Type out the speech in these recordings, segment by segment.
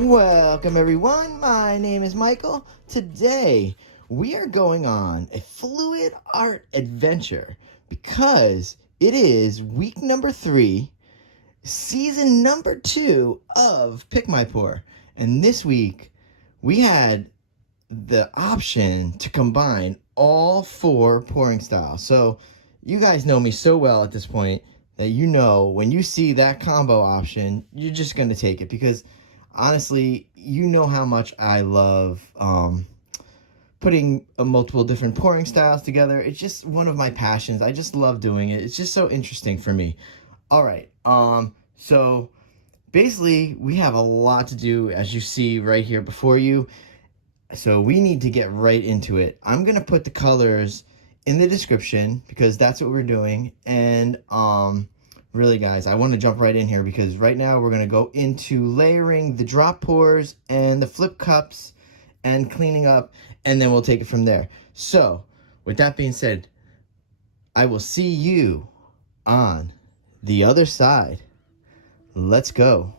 Welcome everyone, my name is Michael. Today we are going on a fluid art adventure because it is week number 3, season number 2 of Pick My Pour. And this week we had the option to combine all 4 pouring styles. So you guys know me so well at this point that you know when you see that combo option, you're just going to take it because honestly, you know how much I love putting multiple different pouring styles together. It's just one of my passions. I just love doing it. It's just so interesting for me. All right. So basically, we have a lot to do, as you see right here before you. So we need to get right into it. I'm going to put the colors in the description because that's what we're doing. And really, guys, I want to jump right in here because right now we're going to go into layering the drop pours and the flip cups and cleaning up, and then we'll take it from there. So, with that being said, I will see you on the other side. Let's go.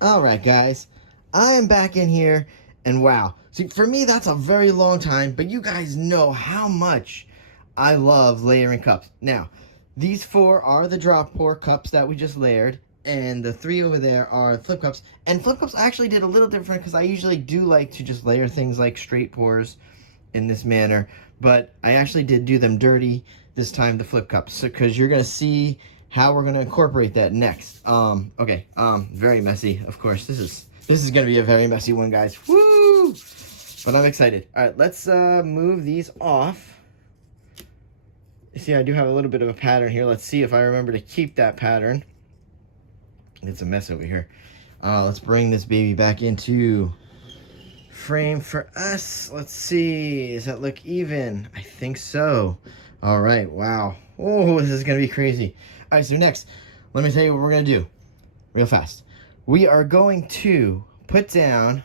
Alright guys, I'm back in here, and wow, see for me that's a very long time, but you guys know how much I love layering cups. Now, these 4 are the drop pour cups that we just layered, and the 3 over there are flip cups. And flip cups I actually did a little different because I usually do like to just layer things like straight pours in this manner, but I actually did do them dirty this time, the flip cups, so because you're going to see how we're going to incorporate that next. Very messy, of course. This is going to be a very messy one, guys. Woo! But I'm excited. All right, let's move these off. You see, I do have a little bit of a pattern here. Let's see if I remember to keep that pattern. It's a mess over here. Let's bring this baby back into frame for us. Let's see, does that look even? I think so. All right, wow. Oh, this is gonna be crazy. All right, so next, let me tell you what we're gonna do real fast. We are going to put down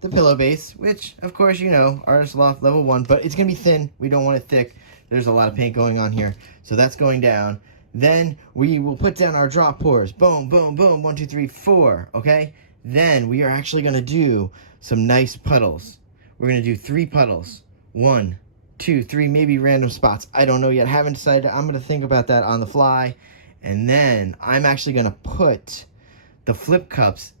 the pillow base, which, of course, you know, Artist Loft level 1, but it's gonna be thin. We don't want it thick. There's a lot of paint going on here, so that's going down. Then we will put down our drop pours. Boom, boom, boom. 1, 2, 3, 4. Okay. Then we are actually gonna do some nice puddles. We're gonna do 3 puddles. 1, 2, 3, maybe random spots. I don't know yet. Haven't decided. I'm gonna think about that on the fly, and then I'm actually gonna put the flip cups,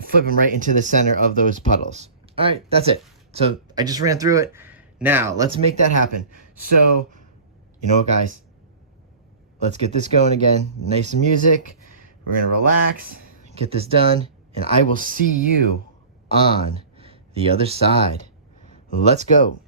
flip them right into the center of those puddles. All right, that's it. So I just ran through it. Now let's make that happen. So, you know what, guys? Let's get this going again. Nice music. We're gonna relax, get this done, and I will see you on the other side. Let's go.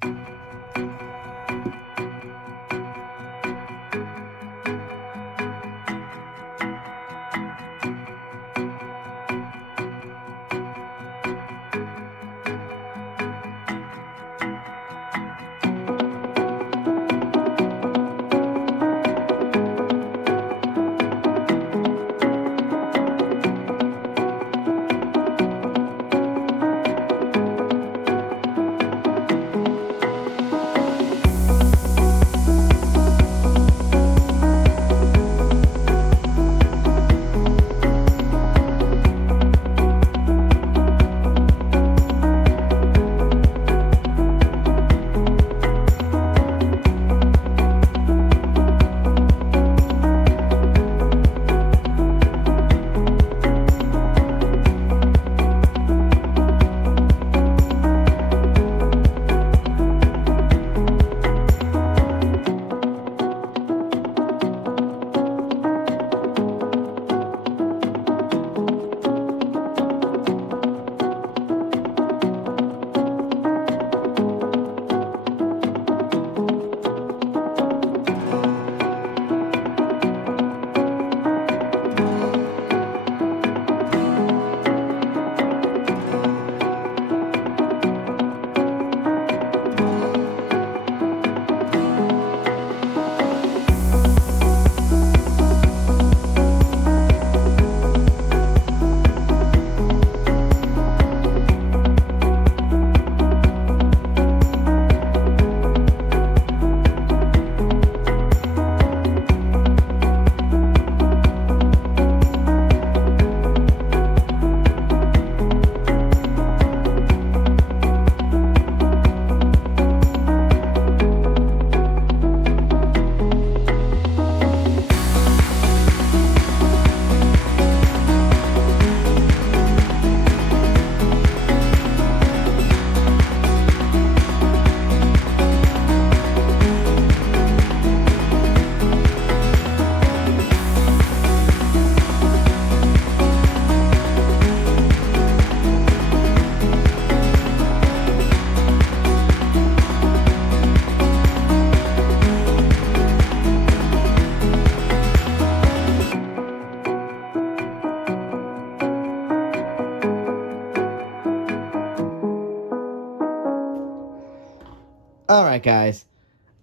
All right, guys,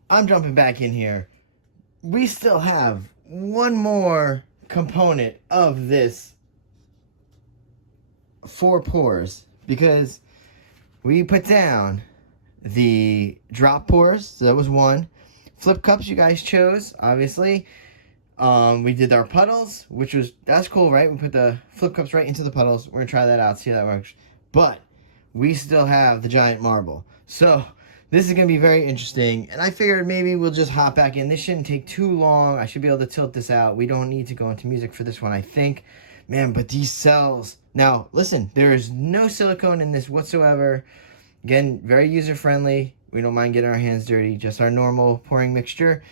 I'm jumping back in here. We still have one more component of this 4 pours because we put down the drop pours. So that was 1. Flip cups you guys chose, obviously. We did our puddles, that's cool, right? We put the flip cups right into the puddles. We're gonna try that out, see how that works. But we still have the giant marble. So this is gonna be very interesting, and I figured maybe we'll just hop back in. This shouldn't take too long. I should be able to tilt this out. We don't need to go into music for this one, I think. Man, but these cells. Now, listen, there is no silicone in this whatsoever. Again, very user-friendly. We don't mind getting our hands dirty. Just our normal pouring mixture.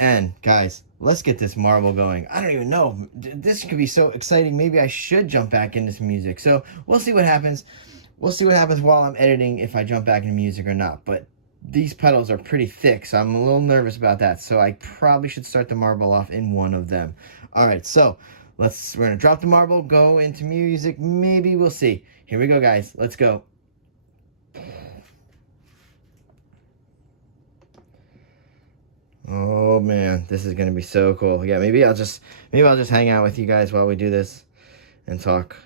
And, guys, let's get this marble going. I don't even know. This could be so exciting. Maybe I should jump back into some music. So, we'll see what happens. We'll see what happens while I'm editing, if I jump back into music or not. But these pedals are pretty thick, so I'm a little nervous about that. So I probably should start the marble off in one of them. All right, so we're gonna drop the marble, go into music. Maybe we'll see. Here we go, guys. Let's go. Oh man, this is gonna be so cool. Yeah, maybe I'll just hang out with you guys while we do this and talk.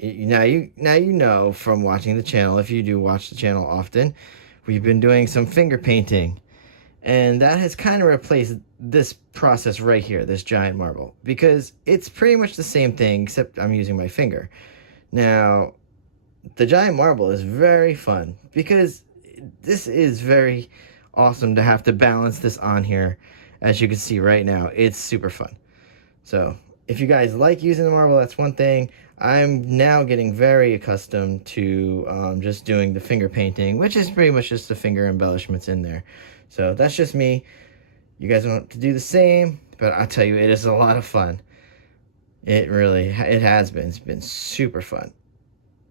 Now you know from watching the channel, if you do watch the channel often, we've been doing some finger painting. And that has kind of replaced this process right here, this giant marble, because it's pretty much the same thing, except I'm using my finger. Now, the giant marble is very fun because this is very awesome to have to balance this on here. As you can see right now, it's super fun. So if you guys like using the marble, that's one thing. I'm now getting very accustomed to just doing the finger painting, which is pretty much just the finger embellishments in there. So that's just me. You guys want to do the same, but I'll tell you, it is a lot of fun. It has been. It's been super fun.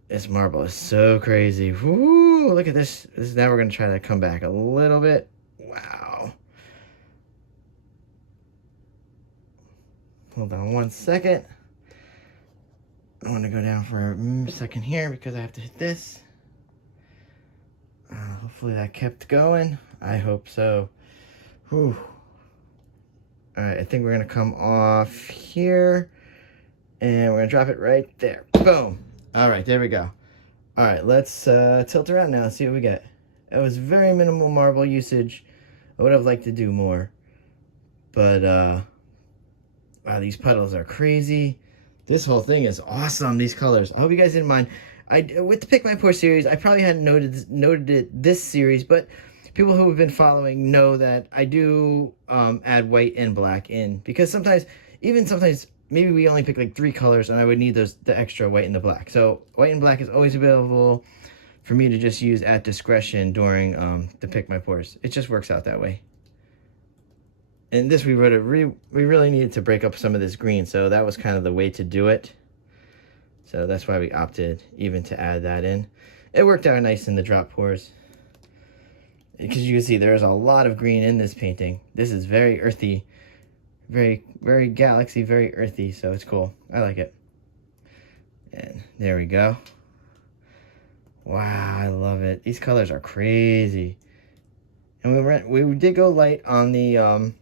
This marble is so crazy. Woo, look at this. Now we're going to try to come back a little bit. Wow. Hold on one second. I want to go down for a second here because I have to hit this. Hopefully that kept going. I hope so. Whew. All right, I think we're going to come off here. And we're going to drop it right there. Boom. All right, there we go. All right, let's tilt around now and see what we get. It was very minimal marble usage. I would have liked to do more. But, wow, these puddles are crazy. This whole thing is awesome, these colors. I hope you guys didn't mind. With the Pick My Pores series, I probably hadn't noted it this series, but people who have been following know that I do add white and black in. Because sometimes, maybe we only pick like 3 colors and I would need the extra white and the black. So white and black is always available for me to just use at discretion during the Pick My Pores. It just works out that way. And this, we really needed to break up some of this green, so that was kind of the way to do it. So that's why we opted even to add that in. It worked out nice in the drop pours. Because you can see there's a lot of green in this painting. This is very earthy. Very, very galaxy, very earthy, so it's cool. I like it. And there we go. Wow, I love it. These colors are crazy. And we did go light on the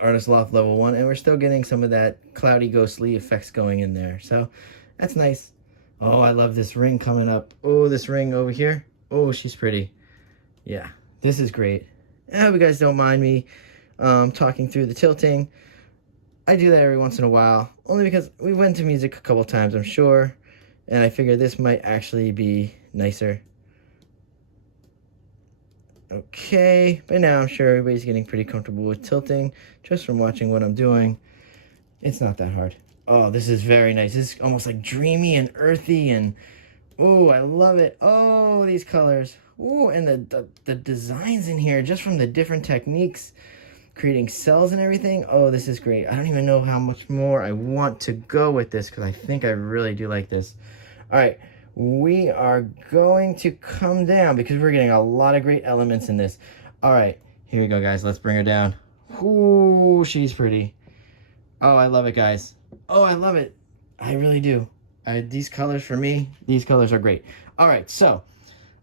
Artist Loft level 1, and we're still getting some of that cloudy, ghostly effects going in there. So that's nice. Oh, I love this ring coming up. Oh, this ring over here. Oh, she's pretty. Yeah, this is great. I hope you guys don't mind me talking through the tilting. I do that every once in a while, only because we went to music a couple times, I'm sure, and I figured this might actually be nicer. Okay, by now I'm sure everybody's getting pretty comfortable with tilting just from watching what I'm doing. It's not that hard. Oh, this is very nice. This is almost like dreamy and earthy, and oh, I love it. Oh, these colors. Oh, and the designs in here, just from the different techniques, creating cells and everything. Oh, this is great. I don't even know how much more I want to go with this because I think I really do like this. All right. We are going to come down because we're getting a lot of great elements in this. All right, here we go, guys. Let's bring her down. Ooh, she's pretty. Oh, I love it, guys. Oh, I love it. I really do. These colors, for me, these colors are great. All right, so,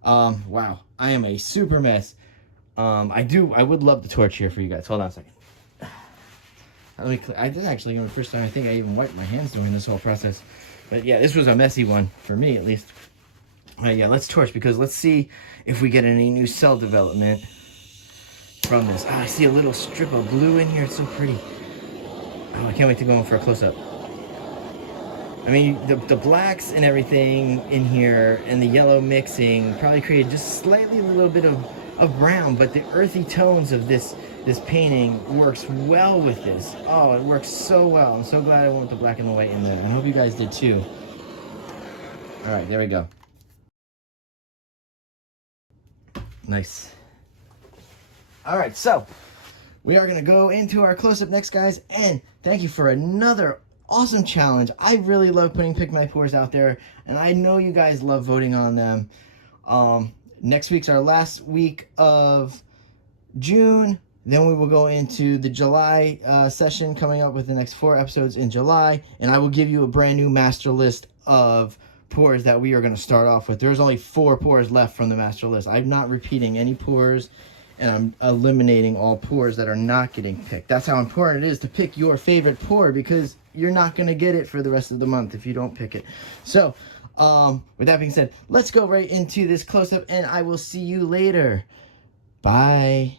wow, I am a super mess. I would love the torch here for you guys. Hold on a second. I did actually, the first time I think I even wiped my hands during this whole process. But yeah, this was a messy one, for me at least. Yeah, let's torch, because let's see if we get any new cell development from this. Oh, I see a little strip of blue in here. It's so pretty. Oh, I can't wait to go in for a close-up. I mean, the blacks and everything in here and the yellow mixing probably created just slightly a little bit of brown, but the earthy tones of this painting works well with this. Oh, it works so well. I'm so glad I went with the black and the white in there. I hope you guys did too. All right, there we go. Nice. All right, so we are going to go into our close-up next, guys, and thank you for another awesome challenge. I really love putting Pick My Pores out there, and I know you guys love voting on them. Next week's our last week of June. Then we will go into the July session, coming up with the next 4 episodes in July. And I will give you a brand new master list of pours that we are going to start off with. There's only 4 pours left from the master list. I'm not repeating any pours and I'm eliminating all pores that are not getting picked. That's how important it is to pick your favorite pour, because you're not going to get it for the rest of the month if you don't pick it. So with that being said, let's go right into this close-up, and I will see you later. Bye.